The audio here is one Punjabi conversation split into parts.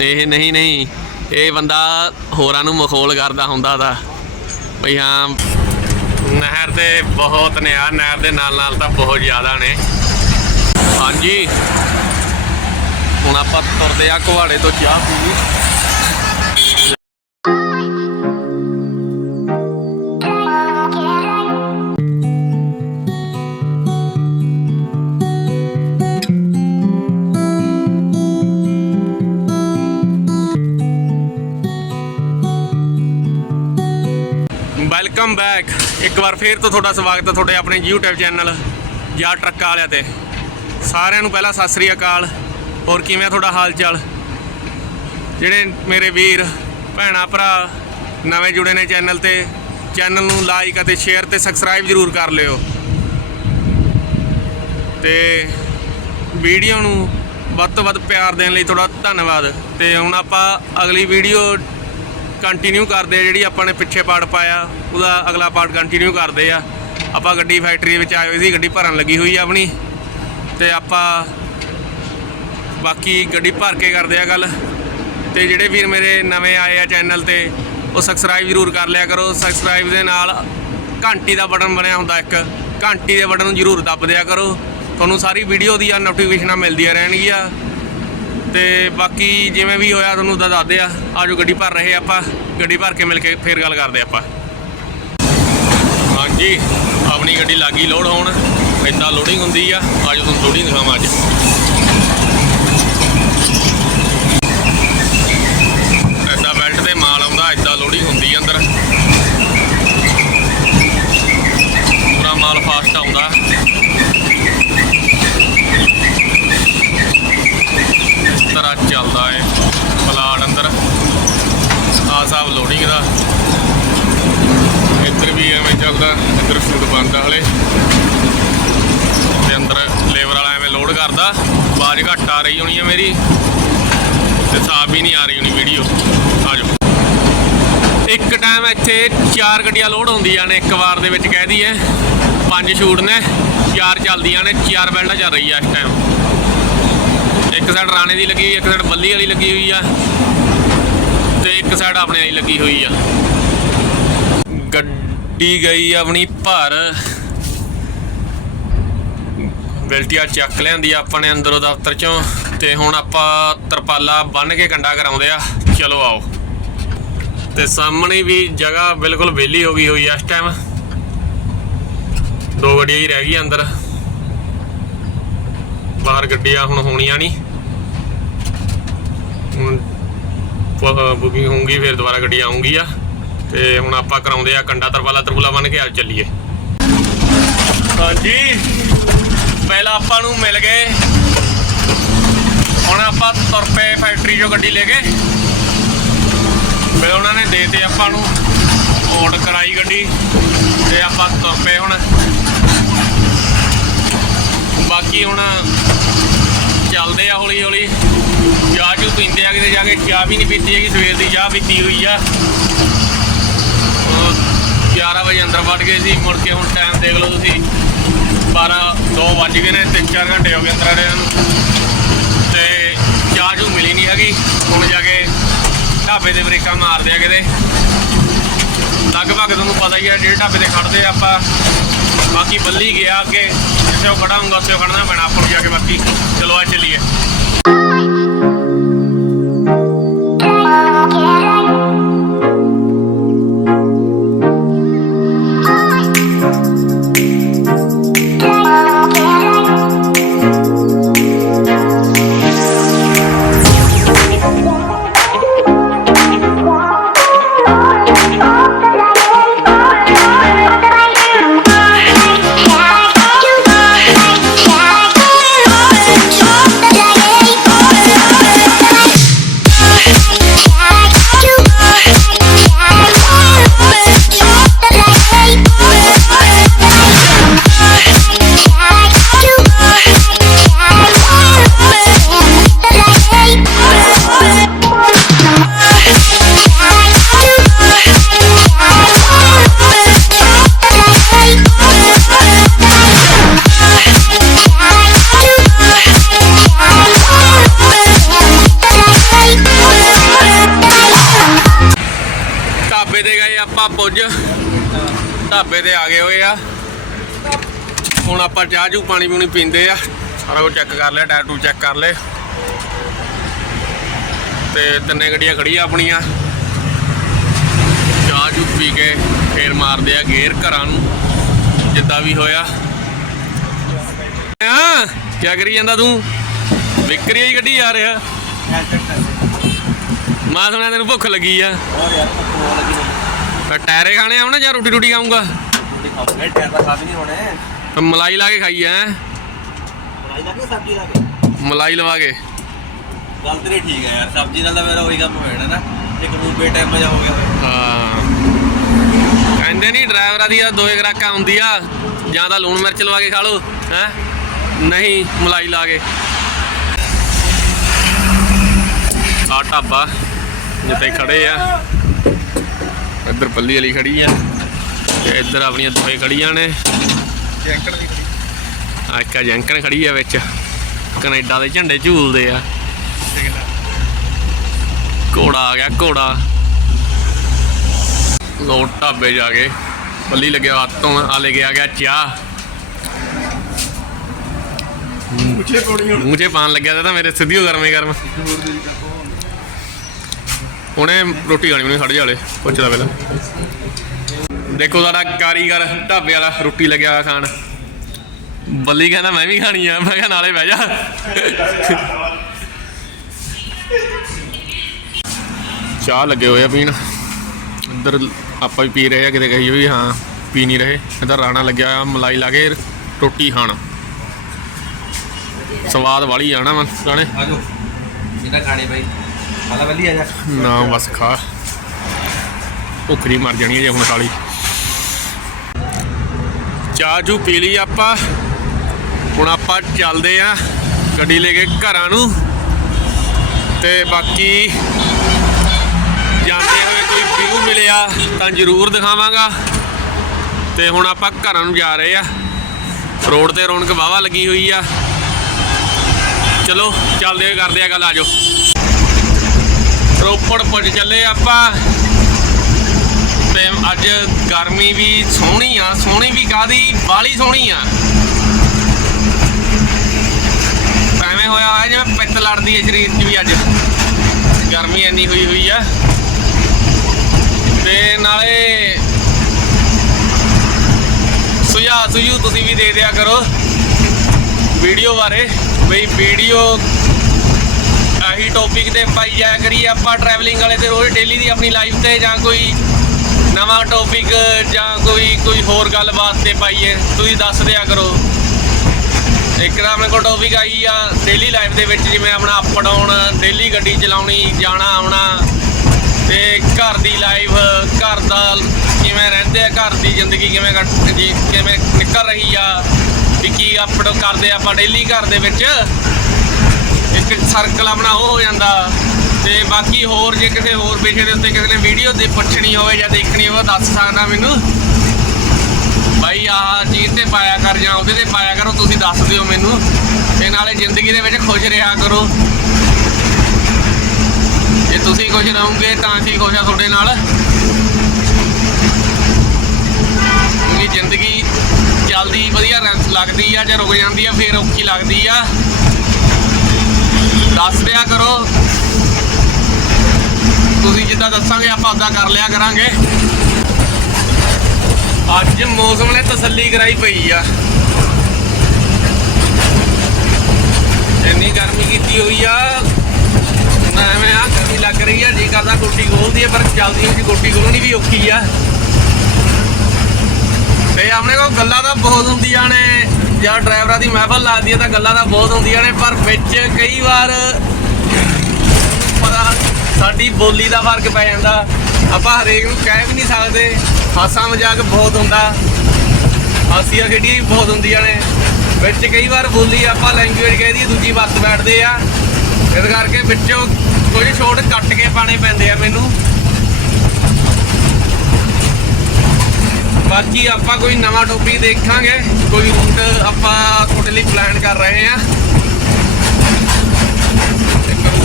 ਇਹ ਨਹੀਂ ਨਹੀਂ। ਇਹ ਬੰਦਾ ਹੋਰਾਂ ਨੂੰ ਮਖੌਲ ਕਰਦਾ ਹੁੰਦਾ ਦਾ ਬਈ ਹਾਂ, ਨਹਿਰ ਤੇ ਬਹੁਤ ਨੇ ਆ, ਨਹਿਰ ਦੇ ਨਾਲ ਨਾਲ ਤਾਂ ਬਹੁਤ ਜ਼ਿਆਦਾ ਨੇ। ਹਾਂਜੀ। ਹੁਣ ਆਪਾਂ ਤੁਰਦੇ ਆ ਕੁਹਾੜੇ ਤੋਂ ਚਾਹ ਪੀਣੀ। ਇੱਕ ਵਾਰ ਫੇਰ ਤੋਂ ਤੁਹਾਡਾ ਸਵਾਗਤ ਹੈ ਤੁਹਾਡੇ ਆਪਣੇ YouTube ਚੈਨਲ ਜਾਂ ਟਰੱਕਾਂ ਵਾਲਿਆਂ ਤੇ। ਸਾਰਿਆਂ ਨੂੰ ਪਹਿਲਾਂ ਸਤਿ ਸ੍ਰੀ ਅਕਾਲ। ਹੋਰ ਕਿਵੇਂ ਤੁਹਾਡਾ ਹਾਲ ਚਾਲ ਜਿਹੜੇ ਮੇਰੇ ਵੀਰ, ਭੈਣਾ, ਭਰਾ ਨਵੇਂ ਜੁੜੇ ਨੇ ਚੈਨਲ ਤੇ, ਚੈਨਲ ਨੂੰ ਲਾਈਕ ਅਤੇ ਸ਼ੇਅਰ ਤੇ ਸਬਸਕ੍ਰਾਈਬ ਜ਼ਰੂਰ ਕਰ ਲਿਓ। ਤੇ ਵੀਡੀਓ ਨੂੰ ਵੱਧ ਤੋਂ ਵੱਧ ਪਿਆਰ ਦੇਣ ਲਈ ਤੁਹਾਡਾ ਧੰਨਵਾਦ। ਤੇ ਹੁਣ ਆਪਾਂ ਅਗਲੀ ਵੀਡੀਓ ਕੰਟੀਨਿਊ ਕਰਦੇ ਜਿਹੜੀ ਆਪਾਂ ਨੇ ਪਿੱਛੇ ਪਾਰਟ ਪਾਇਆ, ਉਹਦਾ ਅਗਲਾ ਪਾਰਟ ਕੰਟੀਨਿਊ ਕਰਦੇ ਆ। ਆਪਾਂ ਗੱਡੀ ਫੈਕਟਰੀ ਵਿੱਚ ਆਏ ਹੋਏ ਸੀ, ਗੱਡੀ ਭਰਨ ਲੱਗੀ ਹੋਈ ਆ ਆਪਣੀ। ਤੇ ਆਪਾਂ ਬਾਕੀ ਗੱਡੀ ਭਰ ਕੇ ਕਰਦੇ ਆ ਗੱਲ। ਤੇ ਜਿਹੜੇ ਵੀਰ ਮੇਰੇ ਨਵੇਂ ਆਏ ਆ ਚੈਨਲ ਤੇ, ਉਹ ਸਬਸਕ੍ਰਾਈਬ ਜ਼ਰੂਰ ਕਰ ਲਿਆ ਕਰੋ। ਸਬਸਕ੍ਰਾਈਬ ਦੇ ਨਾਲ ਘੰਟੀ ਦਾ ਬਟਨ ਬਣਿਆ ਹੁੰਦਾ ਇੱਕ। ਘੰਟੀ ਦੇ ਬਟਨ ਨੂੰ ਜ਼ਰੂਰ ਦੱਬ ਦਿਆ ਕਰੋ। ਤੁਹਾਨੂੰ ਸਾਰੀ ਵੀਡੀਓ ਦੀਆਂ ਨੋਟੀਫਿਕੇਸ਼ਨਾਂ ਮਿਲਦੀਆਂ ਰਹਿਣਗੀਆਂ। ਤੇ ਬਾਕੀ ਜਿਵੇਂ ਵੀ ਹੋਇਆ ਤੁਹਾਨੂੰ ਦੱਸ ਦੱਸਦੇ ਆ। ਆਜੋ ਗੱਡੀ ਭਰ ਰਹੇ ਆਪਾਂ। ਗੱਡੀ ਭਰ ਕੇ ਮਿਲ ਕੇ ਫੇਰ ਗੱਲ ਕਰਦੇ ਆਪਾਂ। ਹਾਂਜੀ, ਆਪਣੀ ਗੱਡੀ ਲੱਗੀ ਲੋਡ ਹੋਣ। ਇਦਾਂ ਲੋਡਿੰਗ ਹੁੰਦੀ ਆ। ਆਜੋ ਤੁਹਾਨੂੰ ਲੋਡਿੰਗ ਦਿਖਾਵਾਂ ਅੱਜ ਇਦਾਂ ਬੈਲਟ ਤੇ ਮਾਲ ਆਉਂਦਾ ਇਦਾਂ ਲੋਡਿੰਗ ਹੁੰਦੀ ਆ ਅੰਦਰ ਪੂਰਾ ਮਾਲ ਫਾਸਟ ਆਉਂਦਾ ਇਸ ਤਰ੍ਹਾਂ ਚੱਲਦਾ ਹੈ ਪਲਾਟ ਅੰਦਰ ਆਹ ਸਾਬ ਲੋਡਿੰਗ ਦਾ ਇੱਧਰ ਵੀ ਇੱਧਰ ਸ਼ੂਟ ਬੰਦ ਹਲੇ। ਤੇ ਅੰਦਰ ਲੇਬਰ ਵਾਲਾ ਐਵੇਂ ਲੋਡ ਕਰਦਾ। ਆਵਾਜ਼ ਘੱਟ ਆ ਰਹੀ ਹੋਣੀ ਹੈ ਮੇਰੀ। ਤੇ ਸਾਫ਼ ਵੀ ਨਹੀਂ ਆ ਰਹੀ ਹੋਣੀ ਵੀਡੀਓ ਆ ਇੱਕ ਟਾਈਮ ਇੱਥੇ ਚਾਰ ਗੱਡੀਆਂ ਲੋਡ ਹੁੰਦੀਆਂ ਨੇ ਇੱਕ ਵਾਰ ਦੇ ਵਿੱਚ ਕਹਿ ਦਈਏ। ਪੰਜ ਸ਼ੂਟ ਨੇ, ਚਾਰ ਚੱਲਦੀਆਂ ਨੇ, ਚਾਰ ਬੈਲਟਾਂ ਚੱਲ ਰਹੀ ਆ ਇਸ ਟਾਈਮ ਇੱਕ ਸਾਈਡ ਰਾਣੇ ਦੀ ਲੱਗੀ ਹੋਈ ਇੱਕ ਸਾਈਡ ਬੱਲੀ ਵਾਲੀ ਲੱਗੀ ਹੋਈ ਆ। ਤੇ ਇੱਕ ਸਾਈਡ ਆਪਣੇ ਵਾਲੀ ਲੱਗੀ ਹੋਈ ਆ। ਗੱਡੀ ਗੱਡੀ ਗਈ ਆਪਣੀ ਭਰ। ਬੈਲਟੀਆ ਚੱਕ ਲਿਆਂਦੀ ਆ ਆਪਾਂ ਨੇ ਅੰਦਰੋਂ ਦਫ਼ਤਰ ਚੋਂ। ਤੇ ਹੁਣ ਆਪਾਂ ਤਰਪਾਲਾ ਬੰਨ ਕੇ ਕੰਡਾ ਕਰਾਉਂਦੇ ਆ। ਚਲੋ ਆਓ। ਤੇ ਸਾਹਮਣੇ ਵੀ ਜਗ੍ਹਾ ਬਿਲਕੁਲ ਵਿਹਲੀ ਹੋ ਗਈ ਹੋਈ ਇਸ ਟਾਈਮ ਦੋ ਗੱਡੀਆਂ ਹੀ ਰਹਿ ਗਈਆਂ ਅੰਦਰ। ਬਾਹਰ ਗੱਡੀਆਂ ਹੁਣ ਹੋਣੀਆਂ ਨਹੀਂ। ਹੁਣ ਬੁਕਿੰਗ ਹੋਊਗੀ, ਫਿਰ ਦੁਬਾਰਾ ਗੱਡੀ ਆਉਂਗੀ ਆ। ਤੇ ਹੁਣ ਆਪਾਂ ਕਰਾਉਂਦੇ ਆ ਕੰਡਾ ਤਰਵਾਲਾ ਤਰਪੂਲਾ ਬਣ ਕੇ ਆ ਚੱਲੀਏ। ਹਾਂਜੀ। ਪਹਿਲਾਂ ਆਪਾਂ ਨੂੰ ਮਿਲ ਗਏ। ਹੁਣ ਆਪਾਂ ਤੁਰ ਪਏ ਫੈਕਟਰੀ ਚੋਂ ਗੱਡੀ ਲੈ ਕੇ। ਫਿਰ ਉਹਨਾਂ ਨੇ ਦੇਤੇ ਆਪਾਂ ਨੂੰ ਔਡ ਕਰਾਈ ਗੱਡੀ ਤੇ ਆਪਾਂ ਤੁਰ ਪਏ ਹੁਣ। ਬਾਕੀ ਹੁਣ ਚੱਲਦੇ ਆ ਹੌਲੀ ਹੌਲੀ ਚਾਹ ਚੂ ਪੀਂਦੇ ਆ ਕਿਤੇ ਜਾ ਕੇ, ਚਾਹ ਵੀ ਨਹੀਂ ਪੀਤੀ ਹੈਗੀ, ਸਵੇਰ ਦੀ ਚਾਹ ਪੀਤੀ ਹੋਈ ਆ। 11 ਵਜੇ ਅੰਦਰ ਵੜ ਗਏ ਸੀ, ਮੁੜ ਕੇ ਹੁਣ ਟਾਈਮ ਦੇਖ ਲਓ ਤੁਸੀਂ। 12 2 ਵੱਜ ਗਏ ਨੇ 3-4 ਘੰਟੇ ਹੋ ਗਏ ਅੰਦਰ ਆਏ ਨੂੰ। ਤੇ ਚਾਹ ਚੂ ਮਿਲੀ ਨਹੀਂ ਹੈਗੀ। ਹੁਣ ਜਾ ਕੇ ਢਾਬੇ ਦੇ ਬ੍ਰੇਕਾਂ ਮਾਰਦੇ ਆ ਕਿਤੇ। ਲਗਭਗ ਤੁਹਾਨੂੰ ਪਤਾ ਹੀ ਹੈ ਜਿਹੜੇ ਢਾਬੇ ਤੇ ਖੜਦੇ ਆਪਾਂ, ਬਾਕੀ ਬੱਲੀ ਗਿਆ ਅੱਗੇ, ਜਿੱਥੇ ਉਹ ਖੜਾ ਹੁੰਦਾ ਉੱਥੇ ਖੜਨਾ ਪੈਣਾ, ਆਪਾਂ ਨੂੰ ਜਾ ਕੇ ਬਾਕੀ। ਚਲੋ ਆ ਚੱਲੀਏ। ਹੁਣ ਆਪਾਂ ਚਾਹ ਚੂ ਪਾਣੀ ਪੂਣੀ ਪੀਂਦੇ ਆ। ਸਾਰਾ ਕੁਝ ਚੈੱਕ ਕਰ ਲਿਆ ਟਾਇਰ ਟੂ ਚੈੱਕ ਕਰ ਲਏ। ਤੇ ਤਿੰਨੇ ਗੱਡੀਆਂ ਖੜੀਆਂ ਆਪਣੀਆਂ। ਚਾਹ ਚੂ ਪੀ ਕੇ ਫੇਰ ਮਾਰਦੇ ਆ ਗੇਰ ਘਰਾਂ ਨੂੰ ਜਿੱਦਾਂ ਵੀ ਹੋਇਆ। ਆ ਕੀ ਕਰੀ ਜਾਂਦਾ ਤੂੰ? ਵਿਕਰੀ ਆਈ ਗੱਡੀ ਆ ਰਿਹਾ। ਮਾਂ ਸੁਣਿਆ ਤੈਨੂੰ ਭੁੱਖ ਲੱਗੀ ਆ। ਹੋਰ ਯਾਰ ਭੁੱਖ ਲੱਗੀ ਟਾਇਰੇ ਖਾਣੇ ਆਉਣਾ ਜਾਂ ਰੋਟੀ ਰੋਟੀ ਖਾਊਂਗਾ? ਆਪਣੇ ਟਾਇਰ ਮਲਾਈ ਲਾ ਕੇ ਖਾਈ ਐ। ਮਲਾਈ ਲਾ ਕੇ ਸਬਜ਼ੀ ਲਾ ਕੇ? ਮਲਾਈ ਲਵਾ ਕੇ। ਗੱਲ ਤੇਰੀ ਠੀਕ ਹੈ ਯਾਰ ਸਬਜ਼ੀ ਨਾਲ ਤਾਂ ਮੇਰਾ ਉਹੀ ਕੰਮ ਹੋ ਨਾ। ਇੱਕ ਨੂੰ ਬੇ ਟਾਈਮ ਮਜ਼ਾ ਹੋ ਗਿਆ ਹਾਂ। ਕਹਿੰਦੇ ਨਹੀਂ ਡਰਾਈਵਰਾਂ ਦੀ ਆ ਦੋਏ ਗਰਾਕਾਂ ਹੁੰਦੀ ਆ ਜਾਂ ਤਾਂ ਲੂਣ ਮਿਰਚ ਲਵਾ ਕੇ ਖਾ ਲਓ ਹੈ? ਨਹੀਂ ਮਲਾਈ ਲਾ ਕੇ। ਆ ਢਾਬਾ ਜਿੱਥੇ ਖੜੇ ਆ। ਇੱਧਰ ਪੱਲੀ ਵਾਲੀ ਖੜੀ ਆ। ਤੇ ਇੱਧਰ ਆਪਣੀਆਂ ਦੋਹੇ ਖੜੀਆਂ ਨੇ। ਜੈਂਕਣ ਦੀ ਖੜੀ। ਆ ਇੱਕ ਖੜੀ ਆ ਵਿੱਚ। ਕੈਨੇਡਾ ਦੇ ਝੰਡੇ ਝੂਲਦੇ ਆ। ਘੋੜਾ ਆ ਗਿਆ ਘੋੜਾ। ਲੋ ਢਾਬੇ ਜਾ ਕੇ। ਪੱਲੀ ਲੱਗਿਆ ਹੱਥੋਂ ਆ ਲੈ ਕੇ ਆ ਗਿਆ ਚਾਹ। ਮੁਝੇ ਪੌੜੀ ਪਾਣ ਲੱਗਿਆ ਤਾਂ ਮੇਰੇ ਸਿੱਧੀ ਗਰਮੇ ਗਰਮ। ਹੁਣੇ ਰੋਟੀ ਖਾਣੀ ਮੈਨੂੰ ਖੜ ਜਾ ਪੁੱਛਦਾ ਪਹਿਲਾਂ। ਦੇਖੋ ਸਾਡਾ ਕਾਰੀਗਰ ਢਾਬੇ ਵਾਲਾ ਰੋਟੀ ਲੱਗਿਆ ਹੋਇਆ ਖਾਣ। ਬੱਲੀ ਕਹਿੰਦਾ ਮੈਂ ਵੀ ਖਾਣੀ ਆ। ਮੈਂ ਕਿਹਾ ਨਾਲੇ ਬਹਿ ਜਾ। ਚਾਹ ਲੱਗੇ ਹੋਏ ਆ ਪੀਣ। ਅੰਦਰ ਆਪਾਂ ਵੀ ਪੀ ਰਹੇ ਆ ਕਿਤੇ ਕਹੀ ਹੋਈ ਹਾਂ ਪੀ ਨਹੀਂ ਰਹੇ। ਇਹਦਾ ਰਾਣਾ ਲੱਗਿਆ ਆ ਮਲਾਈ ਲਾ ਕੇ ਰੋਟੀ ਖਾਣ। ਸਵਾਦ ਵਾਲੀ ਆਣਾ ਮਨ ਗਾਣੇ ਆਜੋ ਇਹਦਾ ਖਾਣੇ ਬਾਈ। ਹਾਲਾ ਬੱਲੀ ਆ ਜਾ। ਨਾ ਬਸ ਖਾ। ਭੁੱਖ ਨਹੀਂ ਮਰ ਜਾਣੀ ਜੇ ਹੁਣ ਕਾਲੀ ਚਾਹ ਚੂ ਪੀ ਲਈ ਆਪਾਂ। ਹੁਣ ਆਪਾਂ ਚੱਲਦੇ ਆ ਗੱਡੀ ਲੈ ਕੇ ਘਰਾਂ ਨੂੰ। ਤੇ ਬਾਕੀ ਜਾਂਦੇ ਹੋਏ ਕੋਈ ਵਿਊ ਮਿਲਿਆ ਤਾਂ ਜ਼ਰੂਰ ਦਿਖਾਵਾਂਗਾ। ਤੇ ਹੁਣ ਆਪਾਂ ਘਰਾਂ ਨੂੰ ਜਾ ਰਹੇ ਆ। ਰੋਡ ਤੇ ਰੌਣਕ ਵਾਵਾ ਲੱਗੀ ਹੋਈ ਆ। ਚਲੋ, ਚੱਲਦੇ ਹੋਏ ਕਰਦੇ ਆ ਗੱਲ ਆਜੋ ਰੋਪੜ ਪੁੱਜ ਚੱਲੇ ਆਪਾਂ। ਤੇ ਅੱਜ ਗਰਮੀ ਵੀ ਸੋਹਣੀ ਆ, ਸੋਹਣੀ ਵੀ ਕਾਦੀ ਬਾਲੀ ਸੋਹਣੀ ਆ। ਐਵੇਂ ਹੋਇਆ ਹੋਇਆ ਜਿਵੇਂ ਪਿੱਤ ਲੜਦੀ ਹੈ ਸਰੀਰ 'ਚ ਵੀ ਅੱਜ। ਗਰਮੀ ਐਨੀ ਹੋਈ ਹੋਈ ਆ। ਤੇ ਨਾਲੇ ਸੁਝਾਅ, ਸੁਝੂ ਤੁਸੀਂ ਵੀ ਦੇ ਦਿਆ ਕਰੋ ਵੀਡੀਓ ਬਾਰੇ। ਬਈ ਵੀਡੀਓ ਆਹੀ ਟੌਪਿਕ ਤੇ ਪਾਈ ਜਾਇਆ ਕਰੀ, ਆਪਾਂ ਟਰੈਵਲਿੰਗ ਵਾਲੇ ਤੇ ਰੋਜ਼ ਡੇਲੀ ਦੀ ਆਪਣੀ ਲਾਈਫ ਤੇ ਜਾਂ ਕੋਈ ਨਵਾਂ ਟੌਪਿਕ ਜਾਂ ਕੋਈ ਕੋਈ ਹੋਰ ਗੱਲ ਵਾਸਤੇ ਪਾਈਏ, ਤੁਸੀਂ ਦੱਸ ਦਿਆ ਕਰੋ। ਇੱਕ ਤਾਂ ਮੇਰੇ ਕੋਲ ਟੌਪਿਕ ਆਈ ਆ ਡੇਲੀ ਲਾਈਫ ਦੇ ਵਿੱਚ, ਜਿਵੇਂ ਆਪਣਾ ਅਪ ਡਾਊਨ ਡੇਲੀ ਗੱਡੀ ਚਲਾਉਣੀ, ਜਾਣਾ, ਆਉਣਾ, ਤੇ ਘਰ ਦੀ ਲਾਈਫ ਘਰ ਦਾ ਕਿਵੇਂ ਰਹਿੰਦੇ ਆ, ਘਰ ਦੀ ਜ਼ਿੰਦਗੀ ਕਿਵੇਂ ਕੱਟ- ਕਿਵੇਂ ਨਿਕਲ ਰਹੀ ਆ, ਵੀ ਕੀ ਅਪ ਕਰਦੇ ਆਪਾਂ ਡੇਲੀ ਘਰ ਦੇ ਵਿੱਚ। ਇੱਕ ਸਰਕਲ ਆਪਣਾ ਉਹ ਹੋ ਜਾਂਦਾ। ਤੇ ਬਾਕੀ ਹੋਰ ਜੇ ਕਿਸੇ ਹੋਰ ਵਿਸ਼ੇ ਦੇ ਉੱਤੇ ਕਿਸੇ ਨੇ ਵੀਡੀਓ ਦੇ ਪੁੱਛਣੀ ਹੋਵੇ ਜਾਂ ਦੇਖਣੀ ਹੋਵੇ ਦੱਸ ਸਕਦਾ ਮੈਨੂੰ। ਬਾਈ, ਆਹ ਚੀਜ਼ ਤੇ ਪਾਇਆ ਕਰ ਜਾਂ ਉਹਦੇ ਤੇ ਪਾਇਆ ਕਰੋ, ਤੁਸੀਂ ਦੱਸ ਦਿਓ ਮੈਨੂੰ। ਤੇ ਨਾਲੇ ਜ਼ਿੰਦਗੀ ਦੇ ਵਿੱਚ ਖੁਸ਼ ਰਿਹਾ ਕਰੋ। ਜੇ ਤੁਸੀਂ ਖੁਸ਼ ਰਹੋਗੇ, ਤਾਂ ਅਸੀਂ ਖੁਸ਼ ਆ ਤੁਹਾਡੇ ਨਾਲ। ਕਿਉਂਕਿ ਜ਼ਿੰਦਗੀ ਜਲਦੀ ਵਧੀਆ ਰਹਿ- ਲੱਗਦੀ ਆ, ਜਾਂ ਰੁਕ ਜਾਂਦੀ ਆ, ਫੇਰ ਔਖੀ ਲੱਗਦੀ ਆ। ਦੱਸ ਦਿਆ ਕਰੋ। ਤੁਸੀਂ ਜਿੱਦਾਂ ਦੱਸਾਂਗੇ, ਆਪਾਂ ਉਦਾਂ ਕਰ ਲਿਆ ਕਰਾਂਗੇ। ਅੱਜ ਮੌਸਮ ਨੇ ਤਸੱਲੀ ਕਰਾਈ ਪਈ ਆ। ਇੰਨੀ ਗਰਮੀ ਕੀਤੀ ਹੋਈ ਆ। ਨਾ ਐਵੇਂ ਆ, ਗਰਮੀ ਲੱਗ ਰਹੀ ਆ, ਜੀ ਕਰਦਾ ਗੁੱਡੀ ਖੋਲਦੀ ਆ, ਪਰ ਚੱਲਦੀ ਹੋਈ ਗੁੱਡੀ ਖੋਲਣੀ ਵੀ ਔਖੀ ਆ। ਤੇ ਆਪਣੇ ਕੋਲ ਗੱਲਾਂ ਤਾਂ ਬਹੁਤ ਹੁੰਦੀਆਂ ਨੇ, ਜਾਂ ਡਰਾਈਵਰਾਂ ਦੀ ਮਹਿਫਲ ਲੱਗਦੀ ਹੈ ਤਾਂ ਗੱਲਾਂ ਤਾਂ ਬਹੁਤ ਹੁੰਦੀਆਂ ਨੇ, ਪਰ ਵਿੱਚ ਕਈ ਵਾਰ ਪਤਾ ਸਾਡੀ ਬੋਲੀ ਦਾ ਫ਼ਰਕ ਪੈ ਜਾਂਦਾ। ਆਪਾਂ ਹਰੇਕ ਨੂੰ ਕਹਿ ਵੀ ਨਹੀਂ ਸਕਦੇ। ਹਾਸਾ ਮਜ਼ਾਕ ਬਹੁਤ ਹੁੰਦਾ। ਹਾਸੀਆਂ ਖੇਡੀਆਂ ਵੀ ਬਹੁਤ ਹੁੰਦੀਆਂ ਨੇ। ਵਿੱਚ ਕਈ ਵਾਰ ਬੋਲੀ ਆਪਾਂ ਲੈਂਗੁਏਜ ਕਹਿ ਦੂਜੀ ਵਰਤ ਬੈਠਦੇ ਆ। ਇਸ ਕਰਕੇ ਵਿੱਚੋਂ ਕੋਈ ਛੋਟ ਕੱਟ ਕੇ ਪਾਣੇ ਪੈਂਦੇ ਆ ਮੈਨੂੰ। ਬਾਕੀ ਆਪਾਂ ਕੋਈ ਨਵਾਂ ਟੋਪੀ ਦੇਖਾਂਗੇ। ਕੋਈ ਰੂਟ ਆਪਾਂ ਤੁਹਾਡੇ ਲਈ ਪਲਾਨ ਕਰ ਰਹੇ ਆ।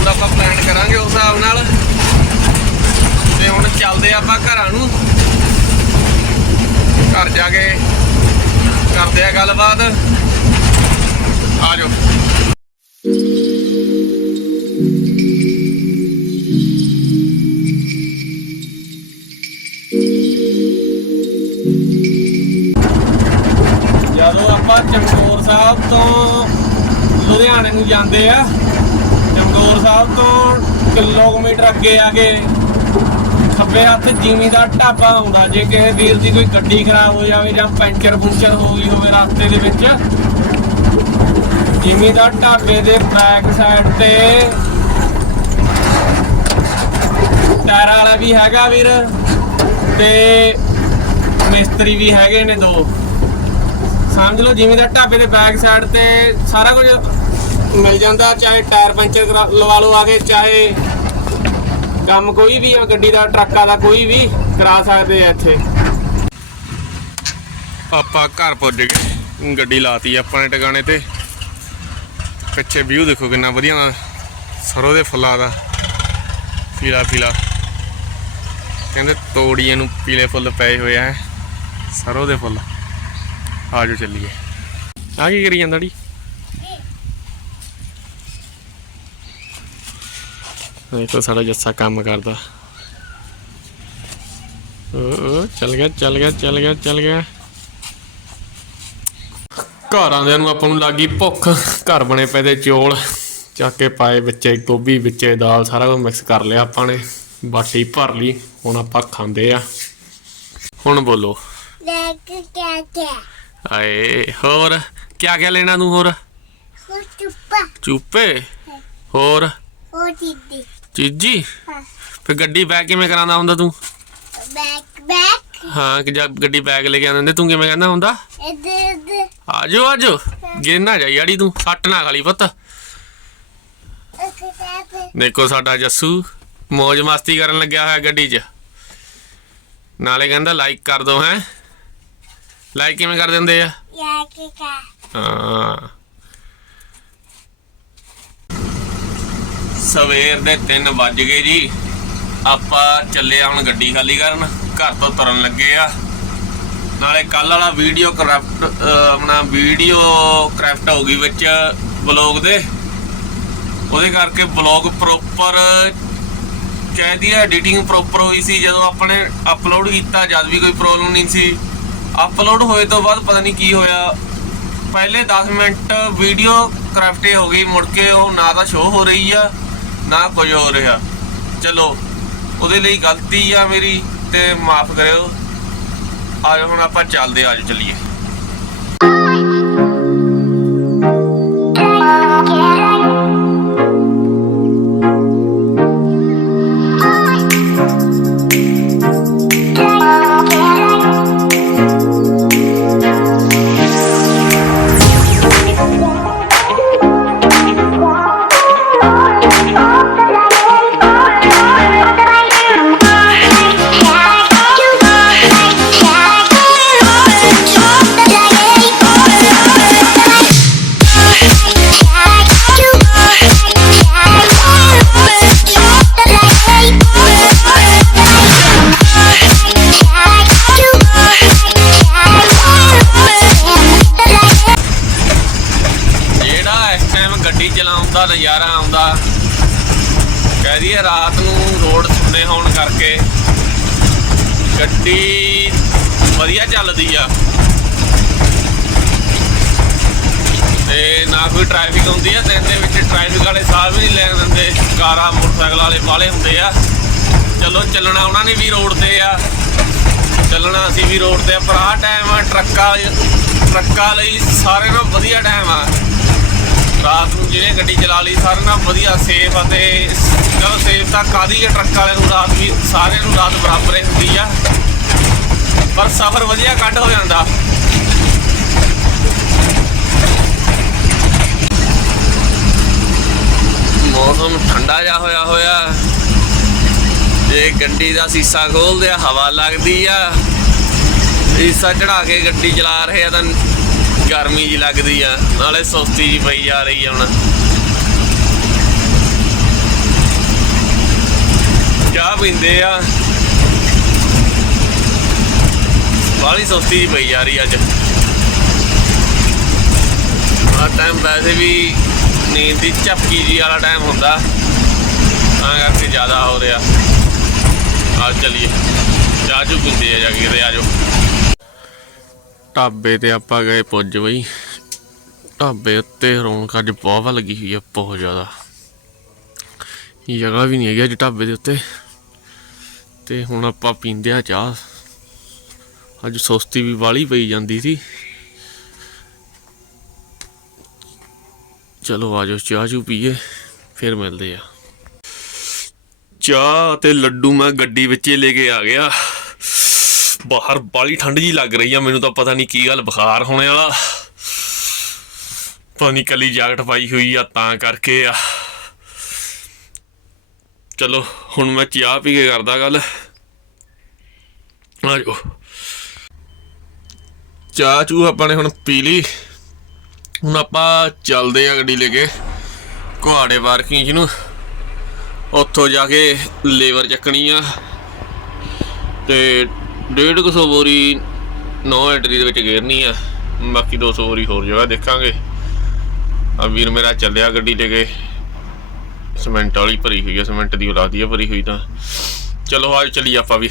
ਇੱਕ ਆਪਾਂ ਪਲਾਨ ਕਰਾਂਗੇ ਉਸ ਹਿਸਾਬ ਨਾਲ। ਤੇ ਹੁਣ ਚੱਲਦੇ ਆਪਾਂ ਘਰਾਂ ਨੂੰ। ਘਰ ਜਾ ਕੇ ਕਰਦੇ ਆ ਗੱਲਬਾਤ। ਆ ਜਾਓ। ਜਦੋਂ ਆਪਾਂ ਚਮਕੌਰ ਸਾਹਿਬ ਤੋਂ ਲੁਧਿਆਣੇ ਨੂੰ ਜਾਂਦੇ ਆ ਸਾਹਿਬ ਤੋਂ ਕਿਲੋਮੀਟਰ ਅੱਗੇ ਆ ਕੇ ਖੱਬੇ ਹੱਥ ਜੀਵੀ ਦਾ ਢਾਬਾ ਆਉਂਦਾ ਜੇ ਕਿਸੇ ਵੀਰ ਦੀ ਕੋਈ ਗੱਡੀ ਖਰਾਬ ਹੋ ਜਾਵੇ ਜਾਂ ਪੈਂਚਰ ਪੁੰਚਰ ਹੋ ਗਈ ਹੋਵੇ ਰਸਤੇ ਦੇ ਵਿੱਚ ਜੀਵੀ ਦਾ ਢਾਬੇ ਦੇ ਬੈਕ ਸਾਈਡ ਤੇ ਟਾਇਰ ਵਾਲਾ ਵੀ ਹੈਗਾ ਵੀਰ ਤੇ ਮਿਸਤਰੀ ਵੀ ਹੈਗੇ ਨੇ ਦੋ। ਸਮਝ ਲਓ ਜਿਵੇਂ ਦਾ ਢਾਬੇ ਦੇ ਬੈਕ ਸਾਈਡ ਤੇ ਸਾਰਾ ਕੁਝ ਮਿਲ ਜਾਂਦਾ, ਚਾਹੇ ਟਾਇਰ ਪੰਚਰ ਲਵਾ ਲਓ ਆ ਚਾਹੇ ਕੰਮ ਕੋਈ ਵੀ ਆ, ਗੱਡੀ ਦਾ, ਟਰੱਕਾਂ ਦਾ ਕੋਈ ਵੀ, ਕਰਾ ਸਕਦੇ ਆ ਇੱਥੇ। ਆਪਾਂ ਘਰ ਪੁੱਜ ਗਏ, ਗੱਡੀ ਲਾਤੀ ਆਪਾਂ ਨੇ ਟਿਕਾਣੇ ਤੇ। ਪਿੱਛੇ ਵਿਊ ਦੇਖੋ ਕਿੰਨਾ ਵਧੀਆ ਸਰੋਂ ਦੇ ਫੁੱਲਾਂ ਦਾ, ਪੀਲਾ ਪੀਲਾ। ਕਹਿੰਦੇ ਤੋੜੀਆਂ ਨੂੰ ਪੀਲੇ ਫੁੱਲ ਪਏ ਹੋਏ ਆ, ਸਰੋਂ ਦੇ ਫੁੱਲ। ਆ ਜਾਓ ਚੱਲੀਏ। ਆ ਕੀ ਕਰੀ ਜਾਂਦਾ ਡੀ? ਇਹ ਤਾਂ ਸਾਡਾ ਜੱਸਾ ਕੰਮ ਕਰਦਾ। ਓ ਚੱਲ ਗਿਆ ਚੱਲ ਗਿਆ ਚੱਲ ਗਿਆ ਚੱਲ ਗਿਆ। ਘਰ ਆਂਦਿਆਂ ਨੂੰ ਆਪਾਂ ਨੂੰ ਲੱਗੀ ਭੁੱਖ। ਘਰ ਬਣੇ ਪਏ ਦੇ ਚੌਲ ਚੱਕ ਕੇ ਪਾਏ ਵਿੱਚੇ ਗੋਭੀ ਵਿੱਚੇ ਦਾਲ ਸਾਰਾ ਕੁਝ ਮਿਕਸ ਕਰ ਲਿਆ ਆਪਾਂ ਨੇ। ਬਾਟੀ ਭਰ ਲਈ ਹੁਣ ਆਪਾਂ ਖਾਂਦੇ ਆ। ਹੁਣ ਬੋਲੋ। ਦੇਖ ਕਿਆ ਕਿਆ? ਆਏ ਹੋਰ? ਕਿਆ ਕਿਆ ਲੈਣਾ ਤੂੰ ਹੋਰ? ਚੁੱਪਾ। ਚੂਪੇ? ਹੋਰ? ਹੋ ਦੀਦੀ ਚੀਜੀ? ਹਾਂ ਫਿਰ ਗੱਡੀ ਬੈਗ ਕਿਵੇਂ ਕਰਾਉਂਦਾ ਹੁੰਦਾ ਤੂੰ? ਬੈਕ ਬੈਕ ਹਾਂ ਕਿ ਜਦ ਗੱਡੀ ਬੈਗ ਲੈ ਕੇ ਆਉਂਦੇ ਤੂੰ ਕਿਵੇਂ ਕਹਿੰਦਾ ਹੁੰਦਾ? ਇਧਰ ਇਧਰ। ਆਜੋ ਆਜੋ। ਨਾ ਜਾਈ ਯਾੜੀ ਤੂੰ। ਸੱਟ ਨਾ ਖਾਲੀ ਪੁੱਤ। ਦੇਖੋ ਸਾਡਾ ਜੱਸੂ ਮौज ਮਸਤੀ ਕਰਨ ਲੱਗਿਆ ਹੋਇਆ ਗੱਡੀ 'ਚ। ਨਾਲੇ ਕਹਿੰਦਾ ਲਾਈਕ ਕਰ ਦੋ ਹੈ। ਲਾਈਕ ਕਿਵੇਂ ਕਰ ਦਿੰਦੇ ਆ? ਯਾ ਕੀ ਕਾ ਹਾਂ। ਸਵੇਰ ਦੇ 3 ਵੱਜ ਗਏ ਜੀ। ਆਪਾਂ ਚੱਲੇ ਆ ਹੁਣ ਗੱਡੀ ਖਾਲੀ ਕਰਨ। ਘਰ ਤੋਂ ਤੁਰਨ ਲੱਗੇ ਆ। ਨਾਲੇ ਕੱਲ ਵਾਲਾ ਵੀਡੀਓ ਕਰਾਫਟ ਆਪਣਾ ਵੀਡੀਓ ਕਰਾਫਟ ਹੋ ਗਈ ਵਿੱਚ ਬਲੌਗ ਦੇ। ਉਹਦੇ ਕਰਕੇ ਬਲੌਗ ਪ੍ਰੋਪਰ ਚਾਹੀਦੀ ਹੈ ਐਡੀਟਿੰਗ ਪ੍ਰੋਪਰ ਹੋਈ ਸੀ। ਜਦੋਂ ਆਪਾਂ ਨੇ ਅਪਲੋਡ ਕੀਤਾ, ਜਦ ਵੀ ਕੋਈ ਪ੍ਰੋਬਲਮ ਨਹੀਂ ਸੀ। ਅਪਲੋਡ ਹੋਏ ਤੋਂ ਬਾਅਦ ਪਤਾ ਨਹੀਂ ਕੀ ਹੋਇਆ। ਪਹਿਲੇ 10 ਮਿੰਟ ਵੀਡੀਓ ਕਰਾਫਟੇ ਹੋ ਗਈ। ਮੁੜ ਕੇ ਉਹ ਨਾ ਤਾਂ ਸ਼ੋ ਹੋ ਰਹੀ ਆ। ਨਾ ਕੁਝ ਹੋ ਰਿਹਾ। ਚਲੋ ਉਹਦੇ ਲਈ ਗਲਤੀ ਆ ਮੇਰੀ ਤੇ ਮਾਫ ਕਰਿਓ। ਆਜੋ ਹੁਣ ਆਪਾਂ ਚੱਲਦੇ ਆ, ਆਜੋ ਚੱਲੀਏ। ਜਿਹੜਾ ਚੱਲਣਾ ਵੀ ਰੋਡ ਤੇ ਆ। ਚੱਲਣਾ ਅਸੀਂ ਵੀ ਰੋਡ ਤੇ ਆ, ਪਰ ਆਹ ਟਾਈਮ ਆ, ਟਰੱਕਾਂ ਟਰੱਕਾਂ ਲਈ ਸਾਰੇ ਨਾਲ ਵਧੀਆ ਟਾਈਮ ਆ। ਰਾਤ ਨੂੰ ਜਿਹਨੇ ਗੱਡੀ ਚਲਾ ਲਈ, ਸਾਰੇ ਨਾਲ ਵਧੀਆ ਸੇਫ ਅਤੇ ਚਲੋ ਸੇਫ ਤਾਂ ਕਾਦੀ ਹੈ ਟਰੱਕ ਵਾਲੇ ਨੂੰ ਰਾਤ ਵੀ ਸਾਰਿਆਂ ਨੂੰ ਰਾਤ ਬਰਾਬਰ ਹੀ ਹੁੰਦੀ ਆ। ਪਰ ਸਫ਼ਰ ਵਧੀਆ ਕੱਢ ਹੋ ਜਾਂਦਾ। ਮੌਸਮ ਠੰਡਾ ਜਿਹਾ ਹੋਇਆ ਹੋਇਆ। ਜੇ ਗੱਡੀ ਦਾ ਸੀਸਾ ਖੋਲਦੇ ਆ ਹਵਾ ਲੱਗਦੀ ਆ, ਸੀਸਾ ਚੜਾ ਕੇ ਗੱਡੀ ਚਲਾ ਰਹੇ ਆ ਤਾਂ ਗਰਮੀ ਜੀ ਲੱਗਦੀ ਆ, ਨਾਲੇ ਸੁਸਤੀ ਜੀ ਪਈ ਜਾ ਰਹੀ ਆ ਹੁਣ। ਚਾਹ ਪੀਂਦੇ ਆ। ਬਾਹਲੀ ਸੁਸਤੀ ਜੀ ਪਈ ਜਾ ਰਹੀ ਅੱਜ। ਆ ਟਾਈਮ ਵੈਸੇ ਵੀ ਨੀਂਦ ਦੀ ਝਪਕੀ ਜੀ ਵਾਲਾ ਟਾਈਮ ਹੁੰਦਾ, ਤਾਂ ਕਰਕੇ ਜ਼ਿਆਦਾ ਹੋ ਰਿਹਾ। ਆ ਚਲੀਏ। ਚਾਹ ਚੂ ਪੀਂਦੇ ਆ ਜਾ ਕੇ ਤੇ ਆਜੋ ਢਾਬੇ ਤੇ ਆਪਾਂ ਗਏ ਪੁੱਜ ਬਈ। ਢਾਬੇ ਉੱਤੇ ਰੌਣਕ ਅੱਜ ਬਹੁਤ ਲੱਗੀ ਹੋਈ ਆ, ਬਹੁਤ ਜ਼ਿਆਦਾ। ਜਗ੍ਹਾ ਵੀ ਨਹੀਂ ਹੈਗੀ ਅੱਜ ਢਾਬੇ ਦੇ ਉੱਤੇ। ਤੇ ਹੁਣ ਆਪਾਂ ਪੀਂਦੇ ਆ ਚਾਹ। ਅੱਜ ਸੁਸਤੀ ਵੀ ਵਾਲੀ ਪਈ ਜਾਂਦੀ ਸੀ। ਚਲੋ ਆਜੋ ਚਾਹ ਚੂ ਪੀਏ, ਫਿਰ ਮਿਲਦੇ ਆ। ਚਾਹ ਤੇ ਲੱਡੂ ਮੈਂ ਗੱਡੀ ਵਿੱਚ ਹੀ ਲੈ ਕੇ ਆ ਗਿਆ। ਬਾਹਰ ਬਾਲੀ ਠੰਡ ਜੀ ਲੱਗ ਰਹੀ ਆ, ਮੈਨੂੰ ਤਾਂ ਪਤਾ ਨਹੀਂ ਕੀ ਗੱਲ ਬੁਖਾਰ ਹੋਣੇ ਵਾਲਾ। ਪਤਾ ਨਹੀਂ ਕੱਲੀ ਜੈਕਟ ਪਾਈ ਹੋਈ ਆ ਤਾਂ ਕਰਕੇ ਆ। ਚਲੋ, ਹੁਣ ਮੈਂ ਚਾਹ ਪੀ ਕੇ ਕਰਦਾ ਗੱਲ। ਆਜੋ ਚਾਹ ਚੂ ਆਪਾਂ ਨੇ ਹੁਣ ਪੀ ਲਈ। ਹੁਣ ਆਪਾਂ ਚੱਲਦੇ ਆ ਗੱਡੀ ਲੈ ਕੇ। ਕੁਹਾੜੇ ਪਾਰਕਿੰਗ ਨੂੰ। ਉੱਥੋਂ ਜਾ ਕੇ ਲੇਬਰ ਚੱਕਣੀ ਆ। ਤੇ ਡੇਢ ਕੁ ਸੌ ਬੋਰੀ ਨੋ ਐਂਟਰੀ ਦੇ ਵਿੱਚ ਗੇਰਨੀ ਆ। ਬਾਕੀ 200 ਬੋਰੀ ਹੋਰ ਜਗ੍ਹਾ ਦੇਖਾਂਗੇ। ਆ ਵੀਰ ਮੇਰਾ ਚੱਲਿਆ ਗੱਡੀ ਲੈ ਕੇ। ਸਿਮੈਂਟ ਵਾਲੀ ਭਰੀ ਹੋਈ ਆ, ਸਿਮੈਂਟ ਦੀ ਔਲਾਦੀ ਆ, ਭਰੀ ਹੋਈ ਤਾਂ। ਚਲੋ ਆਜੋ ਚੱਲੀ ਆਪਾਂ ਵੀ।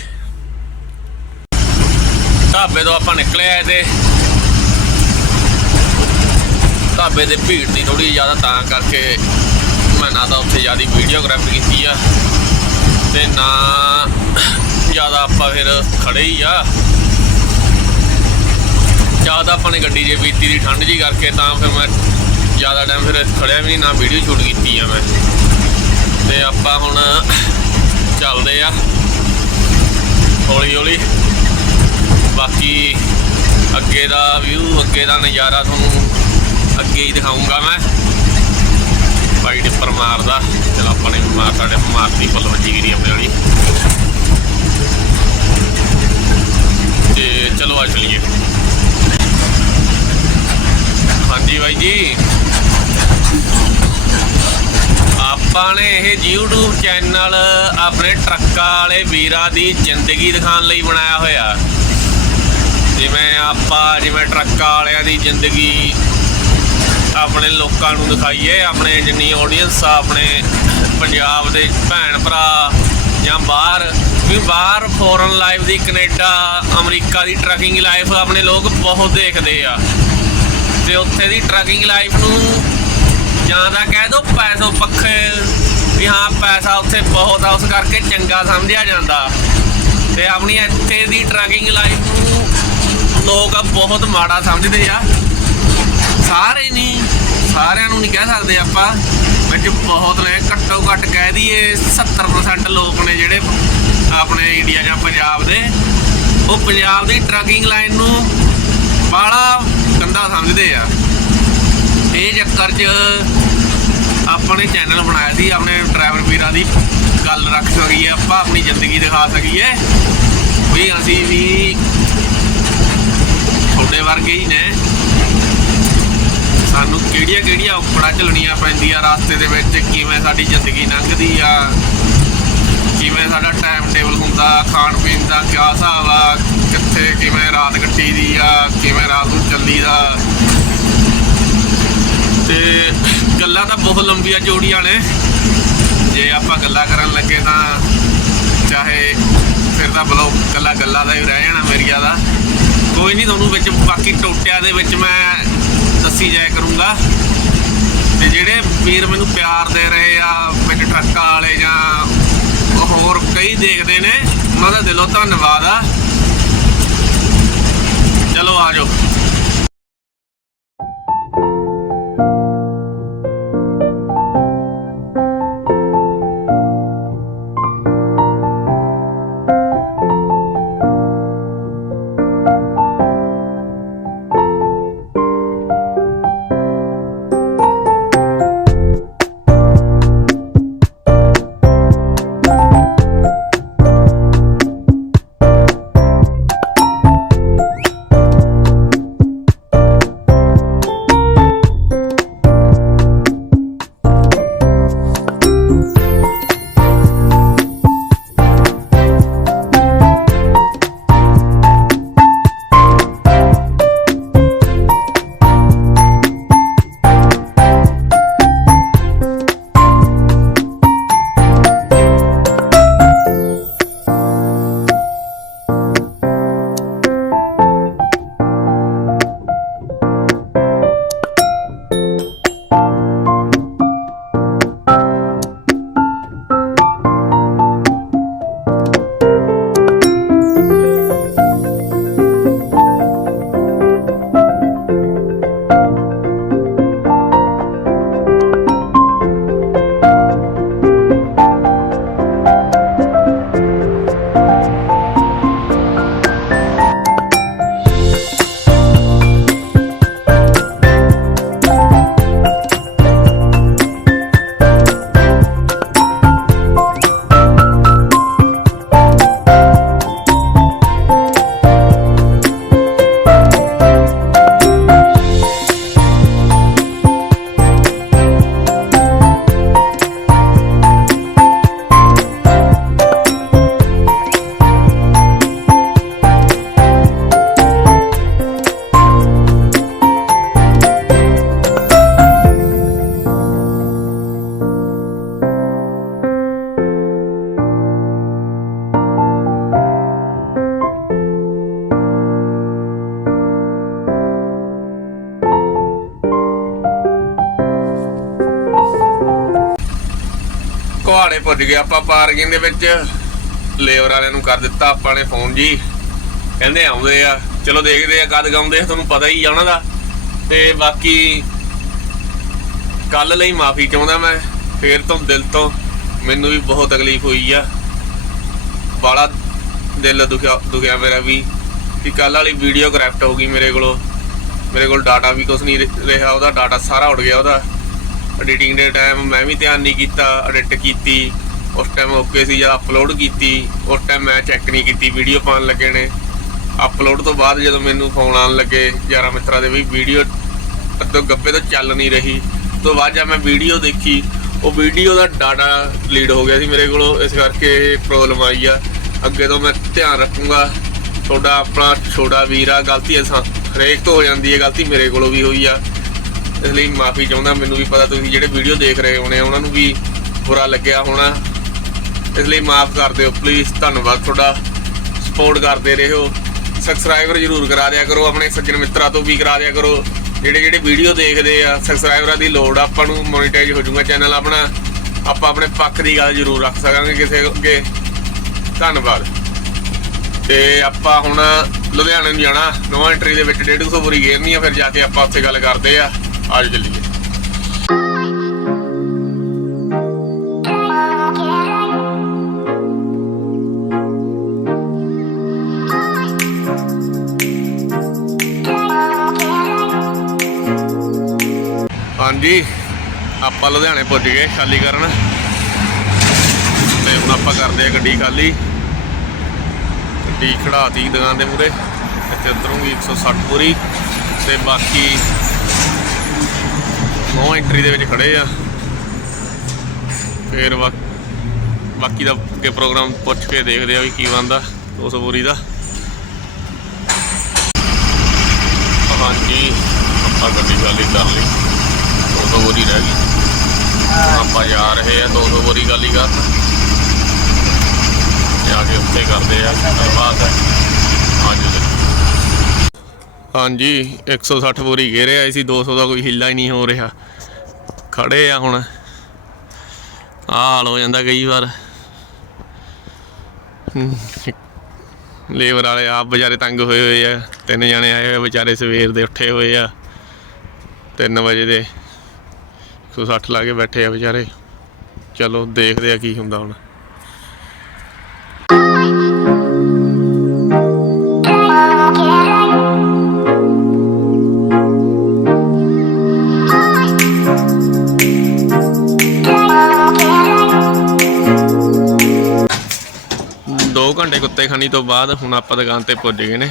ਢਾਬੇ ਤੋਂ ਆਪਾਂ ਨਿਕਲੇ ਆਏ ਤੇ ਢਾਬੇ ਦੇ ਭੀੜ ਦੀ ਥੋੜੀ ਜ਼ਿਆਦਾ ਤਾਂ ਕਰਕੇ ਮੈਂ ਨਾ ਤਾਂ ਉੱਥੇ ਜ਼ਿਆਦਾ ਵੀਡੀਓਗ੍ਰਾਫੀ ਕੀਤੀ ਆ ਤੇ ਨਾ ਜ਼ਿਆਦਾ ਆਪਾਂ ਫਿਰ ਖੜੇ ਹੀ ਆ। ਜ਼ਿਆਦਾ ਆਪਾਂ ਨੇ ਗੱਡੀ ਜੇ ਬੀਤੀ ਦੀ ਠੰਡ ਜੀ ਕਰਕੇ ਤਾਂ ਫਿਰ ਮੈਂ ਜ਼ਿਆਦਾ ਟਾਈਮ ਫਿਰ ਖੜਿਆ ਵੀ ਨਹੀਂ, ਨਾ ਵੀਡੀਓ ਸ਼ੂਟ ਕੀਤੀ ਆ ਮੈਂ। ਤੇ ਆਪਾਂ ਹੁਣ ਚੱਲਦੇ ਆ। ਹੌਲੀ ਹੌਲੀ ਬਾਕੀ ਅੱਗੇ ਦਾ ਵਿਊ ਅੱਗੇ ਦਾ ਨਜ਼ਾਰਾ ਤੁਹਾਨੂੰ ਅੱਗੇ ਹੀ ਦਿਖਾਉਂਗਾ ਮੈਂ। ਬਾਈ ਡਿੱਪਰ ਮਾਰਦਾ ਚਲ ਆਪਾਂ ਨੇ ਮਾਰ ਸਾਡੇ ਮਾਰਤੀ ਫੁੱਲ ਵੱਜੀ ਗਈ ਆਪਣੇ ਵਾਲੀ। ਤੇ ਚਲੋ ਆ ਚਲੀਏ। ਹਾਂਜੀ ਬਾਈ ਜੀ। ਆਪਾਂ ਨੇ ਇਹ YouTube ਚੈਨਲ ਆਪਣੇ ਟਰੱਕਾਂ ਵਾਲੇ ਵੀਰਾਂ ਦੀ ਜ਼ਿੰਦਗੀ ਦਿਖਾਉਣ ਲਈ ਬਣਾਇਆ ਹੋਇਆ। ਜਿਵੇਂ ਆਪਾਂ, ਜਿਵੇਂ ਟਰੱਕਾਂ ਵਾਲਿਆਂ ਦੀ ਜ਼ਿੰਦਗੀ ਆਪਣੇ ਲੋਕਾਂ ਨੂੰ ਦਿਖਾਈਏ, ਆਪਣੇ ਜਿੰਨੀ ਆਡੀਅנס ਆ, ਆਪਣੇ ਪੰਜਾਬ ਦੇ ਭੈਣ ਭਰਾ ਜਾਂ ਬਾਹਰ, ਵੀ ਬਾਹਰ ਫੋਰਨ ਲਾਈਫ ਦੀ ਕੈਨੇਡਾ, ਅਮਰੀਕਾ ਦੀ ਟਰੱਕਿੰਗ ਲਾਈਫ ਆਪਣੇ ਲੋਕ ਬਹੁਤ ਦੇਖਦੇ ਆ। ਤੇ ਉੱਥੇ ਦੀ ਟਰੱਕਿੰਗ ਲਾਈਫ ਨੂੰ ਜਾਂ ਤਾਂ ਕਹਿ ਦੋ ਪੈਸੋ ਪੱਖੇ, ਵੀ ਹਾਂ ਪੈਸਾ ਉੱਥੇ ਬਹੁਤ ਆ, ਉਸ ਕਰਕੇ ਚੰਗਾ ਸਮਝਿਆ ਜਾਂਦਾ। ਤੇ ਆਪਣੀ ਇੱਥੇ ਦੀ ਟਰੱਕਿੰਗ ਲਾਈਫ ਨੂੰ ਲੋਕ ਬਹੁਤ ਮਾੜਾ ਸਮਝਦੇ ਆ। ਸਾਰੇ ਨਹੀਂ ਸਾਰਿਆਂ ਨੂੰ ਨਹੀਂ ਕਹਿ ਸਕਦੇ ਆਪਾਂ, ਵਿੱਚ ਬਹੁਤ ਨੇ, ਘੱਟੋ ਘੱਟ ਕਹਿ ਦਈਏ 70% ਲੋਕ ਨੇ ਜਿਹੜੇ ਆਪਣੇ ਇੰਡੀਆ ਜਾਂ ਪੰਜਾਬ ਦੇ। ਉਹ ਪੰਜਾਬ ਦੀ ਟਰੱਕਿੰਗ ਲਾਈਨ ਨੂੰ ਬਾਹਲਾ ਗੰਦਾ ਸਮਝਦੇ ਆ। ਇਹ ਚੱਕਰ 'ਚ ਆਪਣੇ ਚੈਨਲ ਬਣਾਇਆ ਸੀ, ਆਪਣੇ ਡਰਾਈਵਰ ਵੀਰਾਂ ਦੀ ਗੱਲ ਰੱਖ ਸਕੀਏ, ਆਪਾਂ ਆਪਣੀ ਜ਼ਿੰਦਗੀ ਦਿਖਾ ਸਕੀਏ ਵੀ ਅਸੀਂ ਵੀ ਤੁਹਾਡੇ ਵਰਗੇ ਹੀ ਨੇ। ਸਾਨੂੰ ਕਿਹੜੀਆਂ ਕਿਹੜੀਆਂ ਔਕੜਾਂ ਝੱਲਣੀਆਂ ਪੈਂਦੀਆਂ ਰਸਤੇ ਦੇ ਵਿੱਚ, ਕਿਵੇਂ ਸਾਡੀ ਜ਼ਿੰਦਗੀ ਲੰਘਦੀ ਆ, ਕਿਵੇਂ ਸਾਡਾ ਟਾਈਮ ਟੇਬਲ ਹੁੰਦਾ, ਖਾਣ ਪੀਣ ਦਾ ਕਿਆ ਹਿਸਾਬ ਆ, ਕਿੱਥੇ ਕਿਵੇਂ ਰਾਤ ਕੱਟੀ ਦੀ ਆ, ਕਿਵੇਂ ਰਾਤ ਨੂੰ ਚੱਲੀ ਦਾ ਤੇ ਗੱਲਾਂ ਤਾਂ ਬਹੁਤ ਲੰਬੀਆਂ ਚੌੜੀਆਂ ਨੇ। ਜੇ ਆਪਾਂ ਗੱਲਾਂ ਕਰਨ ਲੱਗੇ ਤਾਂ ਚਾਹੇ ਫਿਰ ਤਾਂ ਬਲੋ ਗੱਲਾਂ ਗੱਲਾਂ ਦਾ ਹੀ ਰਹਿ ਜਾਣਾ ਮੇਰੀਆ ਦਾ। ਕੋਈ ਨਹੀਂ ਤੁਹਾਨੂੰ ਵਿੱਚ ਬਾਕੀ ਟੋਟਿਆਂ ਦੇ ਵਿੱਚ ਮੈਂ ਦੱਸੀ ਜਾਇਆ ਕਰੂੰਗਾ। ਤੇ ਜਿਹੜੇ ਵੀਰ ਮੈਨੂੰ ਪਿਆਰ ਦੇ ਰਹੇ ਆ, ਮੇਰੇ ਟਰੱਕਾਂ ਵਾਲੇ ਜਾਂ ਹੋਰ ਕਈ ਦੇਖਦੇ ਨੇ, ਉਹਨਾਂ ਦਾ ਦਿਲੋਂ ਧੰਨਵਾਦ ਆ। ਚਲੋ ਆਜੋ ਕੁਹਾੜੇ ਪੁੱਜ ਗਏ। ਆਪਾਂ ਪਾਰਕਿੰਗ ਦੇ ਵਿੱਚ ਲੇਬਰ ਵਾਲਿਆਂ ਨੂੰ ਕਰ ਦਿੱਤਾ ਆਪਾਂ ਨੇ ਫੋਨ ਜੀ। ਕਹਿੰਦੇ ਆਉਂਦੇ ਆ। ਚਲੋ ਦੇਖਦੇ ਆ ਕਦ ਗਾਉਂਦੇ ਆ, ਤੁਹਾਨੂੰ ਪਤਾ ਹੀ ਆ ਉਹਨਾਂ ਦਾ। ਤੇ ਬਾਕੀ ਕੱਲ ਲਈ ਮਾਫੀ ਚਾਹੁੰਦਾ ਮੈਂ। ਫੇਰ ਤੋਂ ਦਿਲ ਤੋਂ ਮੈਨੂੰ ਵੀ ਬਹੁਤ ਤਕਲੀਫ ਹੋਈ ਆ। ਬਾਲਾ ਦਿਲ ਦੁਖਿਆ ਦੁਖਿਆ ਮੇਰਾ ਵੀ ਕਿ ਕੱਲ ਵਾਲੀ ਵੀਡੀਓ ਕਰੈਕਟ ਹੋ ਗਈ ਮੇਰੇ ਕੋਲੋਂ। ਮੇਰੇ ਕੋਲ ਡਾਟਾ ਵੀ ਕੁਝ ਨਹੀਂ ਰਿਹਾ, ਉਹਦਾ ਡਾਟਾ ਸਾਰਾ ਉੱਡ ਗਿਆ ਉਹਦਾ। ਐਡੀਟਿੰਗ ਦੇ ਟਾਈਮ ਮੈਂ ਵੀ ਧਿਆਨ ਨਹੀਂ ਕੀਤਾ ਐਡਿਟ ਕੀਤੀ। ਉਸ ਟਾਈਮ ਓਕੇ ਸੀ ਜਦ ਅਪਲੋਡ ਕੀਤੀ। ਉਸ ਟਾਈਮ ਮੈਂ ਚੈੱਕ ਨਹੀਂ ਕੀਤੀ ਵੀਡੀਓ ਪਾਉਣ ਲੱਗੇ ਨੇ। ਅਪਲੋਡ ਤੋਂ ਬਾਅਦ ਜਦੋਂ ਮੈਨੂੰ ਫੋਨ ਆਉਣ ਲੱਗੇ, ਯਾਰਾਂ ਮਿੱਤਰਾਂ ਦੇ ਵੀ ਵੀਡੀਓ ਤੋਂ ਗੱਬੇ ਤੋਂ ਚੱਲ ਨਹੀਂ ਰਹੀ। ਤੋਂ ਬਾਅਦ ਜਦ ਮੈਂ ਵੀਡੀਓ ਦੇਖੀ, ਉਹ ਵੀਡੀਓ ਦਾ ਡਾਟਾ ਡਿਲੀਟ ਹੋ ਗਿਆ ਸੀ ਮੇਰੇ ਕੋਲੋਂ। ਇਸ ਕਰਕੇ ਪ੍ਰੋਬਲਮ ਆਈ ਆ। ਅੱਗੇ ਤੋਂ ਮੈਂ ਧਿਆਨ ਰੱਖੂੰਗਾ। ਤੁਹਾਡਾ ਆਪਣਾ ਛੋਟਾ ਵੀਰ ਆ, ਗਲਤੀ ਹਰੇਕ ਤੋਂ ਹੋ ਜਾਂਦੀ ਹੈ, ਗਲਤੀ ਮੇਰੇ ਕੋਲੋਂ ਵੀ ਹੋਈ ਆ। ਇਸ ਲਈ ਮਾਫੀ ਚਾਹੁੰਦਾ, ਮੈਨੂੰ ਵੀ ਪਤਾ ਤੁਸੀਂ ਜਿਹੜੇ ਵੀਡੀਓ ਦੇਖ ਰਹੇ ਹੋਣੇ ਉਹਨਾਂ ਨੂੰ ਵੀ ਬੁਰਾ ਲੱਗਿਆ ਹੋਣਾ। ਇਸ ਲਈ ਮਾਫ ਕਰ ਦਿਓ ਪਲੀਜ਼ ਧੰਨਵਾਦ ਤੁਹਾਡਾ। ਸਪੋਰਟ ਕਰਦੇ ਰਹੋ। ਸਬਸਕ੍ਰਾਈਬਰ ਜਰੂਰ ਕਰਾ ਦਿਆ ਕਰੋ, ਆਪਣੇ ਸੱਜਣ ਮਿੱਤਰਾਂ ਤੋਂ ਵੀ ਕਰਾ ਦਿਆ ਕਰੋ। ਜਿਹੜੇ ਜਿਹੜੇ ਵੀਡੀਓ ਦੇਖਦੇ ਆ ਸਬਸਕ੍ਰਾਈਬਰਾਂ ਦੀ ਲੋੜ ਆਪਾਂ ਨੂੰ ਮੋਨੀਟਾਈਜ਼ ਹੋ ਜਾਊਗਾ ਚੈਨਲ ਆਪਣਾ। ਆਪਾਂ ਆਪਣੇ ਪੱਖ ਦੀ ਗੱਲ ਜਰੂਰ ਰੱਖ ਸਕਾਂਗੇ ਕਿਸੇ ਅੱਗੇ। ਧੰਨਵਾਦ। ਤੇ ਆਪਾਂ ਹੁਣ ਲੁਧਿਆਣੇ ਨੂੰ ਜਾਣਾ। ਨਵਾਂ ਐਂਟਰੀ ਦੇ ਵਿੱਚ 150 ਬੋਰੀ ਗੇਰਨੀ ਆ, ਫਿਰ ਜਾ ਕੇ ਆਪਾਂ ਉੱਥੇ ਗੱਲ ਕਰਦੇ ਆ। ਆਜੋ ਚੱਲੀਏ। ਹਾਂਜੀ, ਆਪਾਂ ਲੁਧਿਆਣੇ ਪੁੱਜ ਗਏ ਖਾਲੀ ਕਰਨ ਤੇ ਹੁਣ ਆਪਾਂ ਕਰਦੇ ਆ ਗੱਡੀ ਖਾਲੀ। ਗੱਡੀ ਖੜਾਤੀ ਦੁਕਾਨ ਦੇ ਮੂਰੇ ਇੱਥੇ ਉਤਰੂਗੀ 160 ਪੂਰੀ। ਤੇ ਬਾਕੀ ਨੋ ਐਂਟਰੀ ਦੇ ਵਿੱਚ ਖੜੇ ਆ। ਫਿਰ ਬਾ- ਬਾਕੀ ਦਾ ਅੱਗੇ ਪ੍ਰੋਗਰਾਮ ਪੁੱਛ ਕੇ ਦੇਖਦੇ ਆ ਵੀ ਕੀ ਬਣਦਾ 200 ਬੋਰੀ ਦਾ। ਹਾਂਜੀ, ਆਪਾਂ ਗੱਡੀ ਖਾਲੀ ਕਰ ਲਈ। 200 ਬੋਰੀ ਰਹਿ ਗਈ। ਆਪਾਂ ਜਾ ਰਹੇ ਆ 200 ਬੋਰੀ ਖਾਲੀ ਕਰ। ਜਾ ਕੇ ਉੱਥੇ ਕਰਦੇ ਆ, ਗੱਲਬਾਤ। ਅੱਜ ਦੇ ਹਾਂਜੀ 160 ਬੋਰੀ ਘੇਰੇ ਆਈ ਸੀ 200 ਦਾ ਕੋਈ ਹਿੱਲਾ ਹੀ ਨਹੀਂ ਹੋ ਰਿਹਾ। ਖੜੇ ਆ ਹੁਣ। ਆਹ ਹਾਲ ਹੋ ਜਾਂਦਾ ਕਈ ਵਾਰ। ਲੇਬਰ ਵਾਲੇ ਆਪ ਵਿਚਾਰੇ ਤੰਗ ਹੋਏ ਹੋਏ ਆ। ਤਿੰਨ ਜਣੇ ਆਏ ਹੋਏ ਵਿਚਾਰੇ ਸਵੇਰ ਦੇ ਉੱਠੇ ਹੋਏ ਆ। 3 ਵਜੇ ਦੇ 160 ਲਾ ਕੇ ਬੈਠੇ ਆ ਵਿਚਾਰੇ। ਚਲੋ, ਦੇਖਦੇ ਆ ਕੀ ਹੁੰਦਾ ਹੁਣ। ਘੰਟੇ ਕੁੱਤੇ ਖਾਣੀ ਤੋਂ ਬਾਅਦ ਹੁਣ ਆਪਾਂ ਦੁਕਾਨ ਤੇ ਪੁੱਜ ਗਏ ਨੇ।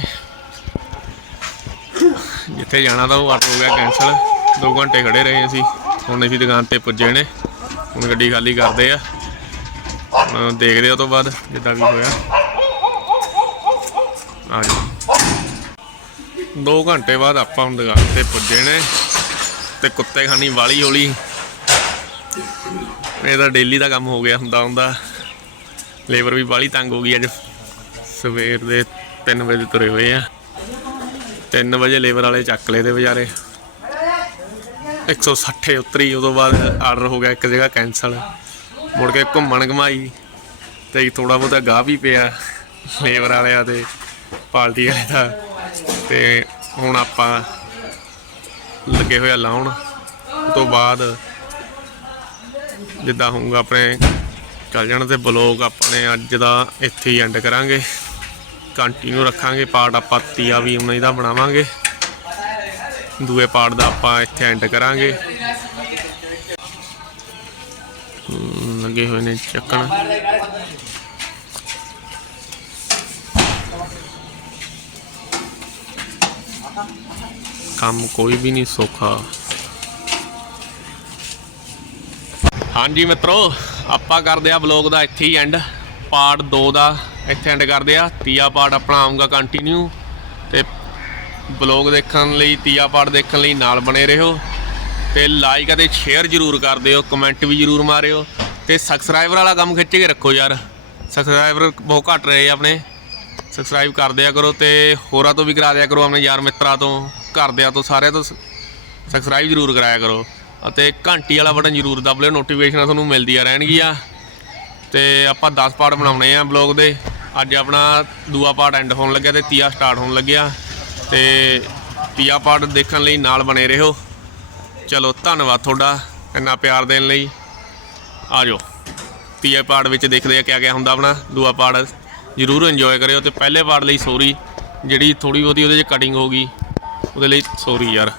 ਜਿੱਥੇ ਜਾਣਾ ਤਾਂ ਉਹ ਆਟੋ ਹੋ ਗਿਆ ਕੈਂਸਲ 2 ਘੰਟੇ ਖੜੇ ਰਹੇ ਅਸੀਂ। ਹੁਣ ਅਸੀਂ ਦੁਕਾਨ ਤੇ ਪੁੱਜੇ ਨੇ। ਹੁਣ ਗੱਡੀ ਖਾਲੀ ਕਰਦੇ ਆ। ਹੁਣ ਦੇਖਦੇ ਆ ਉਹ ਤੋਂ ਬਾਅਦ ਜਿੱਦਾਂ ਵੀ ਹੋਇਆ। ਆ ਜਾ 2 ਘੰਟੇ ਬਾਅਦ ਆਪਾਂ ਹੁਣ ਦੁਕਾਨ ਤੇ ਪੁੱਜੇ ਨੇ। ਤੇ ਕੁੱਤੇ ਖਾਣੀ ਵਾਲੀ ਹੌਲੀ। ਇਹ ਤਾਂ ਡੇਲੀ ਦਾ ਕੰਮ ਹੋ ਗਿਆ ਹੁੰਦਾ ਹੁੰਦਾ ਲੇਬਰ ਵੀ ਬਾਲੀ ਤੰਗ ਹੋ ਗਈ ਅੱਜ। ਸਵੇਰ ਦੇ 3 ਵਜੇ ਤੁਰੇ ਹੋਏ ਆ। 3 ਵਜੇ ਲੇਬਰ ਵਾਲੇ ਚੱਕ ਲਏ ਤੇ ਵਿਚਾਰੇ 160 ਉਤਰੀ, ਉਦੋਂ ਬਾਅਦ ਆਰਡਰ ਹੋ ਗਿਆ ਇੱਕ ਜਗ੍ਹਾ ਕੈਨਸਲ ਮੁੜ ਕੇ ਘੁੰਮਣ ਘਮਾਈ ਤੇ ਥੋੜਾ ਬਹੁਤਾ ਗਾਹ ਵੀ ਪਿਆ ਲੇਬਰ ਵਾਲਿਆਂ ਤੇ, ਪਾਰਟੀ ਵਾਲੇ ਦਾ। ਤੇ ਹੁਣ ਆਪਾਂ ਲੱਗੇ ਹੋਇਆ ਲਾਉਣ। ਤੋਂ ਬਾਅਦ ਜਿੱਦਾਂ ਹੋਊਗਾ ਆਪਣੇ ਚੱਲ ਜਾਣ ਤੇ ਬਲੌਗ ਆਪਣੇ ਅੱਜ ਦਾ ਇੱਥੇ ਹੀ ਐਂਡ ਕਰਾਂਗੇ। ਕੰਟੀਨਿਊ ਰੱਖਾਂਗੇ ਪਾਰਟ ਆਪਾਂ ਤੀਆ ਵੀ ਉਹਨਾਂ ਦਾ ਬਣਾਵਾਂਗੇ। ਦੂਏ ਪਾਰਟ ਦਾ ਆਪਾਂ ਇੱਥੇ ਐਂਡ ਕਰਾਂਗੇ। ਲੱਗੇ ਹੋਏ ਨੇ ਚੱਕਣ। ਕੰਮ ਕੋਈ ਵੀ ਨਹੀਂ ਸੌਖਾ। ਹਾਂਜੀ ਮਿੱਤਰੋ, ਆਪਾਂ ਕਰਦੇ ਆ ਵਲੌਗ ਦਾ ਇੱਥੇ ਹੀ ਐਂਡ ਪਾਰਟ 2 ਦਾ ਇੱਥੇ ਐਂਡ ਕਰਦੇ ਆ। ਤੀਆ ਪਾਰਟ ਆਪਣਾ ਆਊਗਾ ਕੰਟੀਨਿਊ ਤੇ ਵਲੌਗ ਦੇਖਣ ਲਈ, ਤੀਆ ਪਾਰਟ ਦੇਖਣ ਲਈ ਨਾਲ ਬਣੇ ਰਹੋ ਤੇ ਲਾਈਕ ਅਤੇ ਸ਼ੇਅਰ ਜਰੂਰ ਕਰ ਦਿਓ ਕਮੈਂਟ ਵੀ ਜਰੂਰ ਮਾਰਿਓ ਤੇ ਸਬਸਕ੍ਰਾਈਬਰ ਵਾਲਾ ਕੰਮ ਖਿੱਚ ਕੇ ਰੱਖੋ ਯਾਰ। ਸਬਸਕ੍ਰਾਈਬਰ ਬਹੁਤ ਘੱਟ ਰਹੇ ਆਪਣੇ। ਸਬਸਕ੍ਰਾਈਬ ਕਰ ਦਿਆ ਕਰੋ ਤੇ ਹੋਰਾਂ ਤੋਂ ਵੀ ਕਰਾ ਦਿਆ ਕਰੋ, ਆਪਣੇ ਯਾਰ ਮਿੱਤਰਾਂ ਤੋਂ, ਘਰਦਿਆਂ ਤੋਂ, ਸਾਰਿਆਂ ਤੋਂ ਸਬਸਕ੍ਰਾਈਬ ਜਰੂਰ ਕਰਾਇਆ ਕਰੋ ਅਤੇ ਘੰਟੀ ਵਾਲਾ ਬਟਨ ਜਰੂਰ ਦਬ ਲਿਓ ਨੋਟੀਫਿਕੇਸ਼ਨਾਂ ਤੁਹਾਨੂੰ ਮਿਲਦੀਆਂ ਰਹਿਣਗੀਆਂ। ਤੇ ਆਪਾਂ 10 ਪਾਰਟ ਬਣਾਉਣੇ ਆ ਬਲੌਗ ਦੇ। ਅੱਜ ਆਪਣਾ ਦੂਆ ਪਾਰਟ ਐਂਡ ਹੋਣ ਲੱਗਿਆ ਤੇ ਤੀਆ ਸਟਾਰਟ ਹੋਣ ਲੱਗਿਆ ਤੇ ਤੀਆ ਪਾਰਟ ਦੇਖਣ ਲਈ ਨਾਲ ਬਣੇ ਰਹੋ। ਚਲੋ ਧੰਨਵਾਦ ਤੁਹਾਡਾ ਇੰਨਾ ਪਿਆਰ ਦੇਣ ਲਈ। ਆ ਜਾਓ ਤੀਏ ਪਾਰਟ ਵਿੱਚ ਦੇਖਦੇ ਆ ਕਿਆ ਕਿਆ ਹੁੰਦਾ ਆਪਣਾ। ਦੂਆ ਪਾਰਟ ਜਰੂਰ ਇੰਜੋਏ ਕਰਿਓ ਤੇ ਪਹਿਲੇ ਪਾਰਟ ਲਈ ਸੌਰੀ ਜਿਹੜੀ ਥੋੜੀ ਬਹੁਤੀ ਉਹਦੇ 'ਚ ਕਟਿੰਗ ਹੋ ਗਈ, ਉਹਦੇ ਲਈ ਸੌਰੀ ਯਾਰ।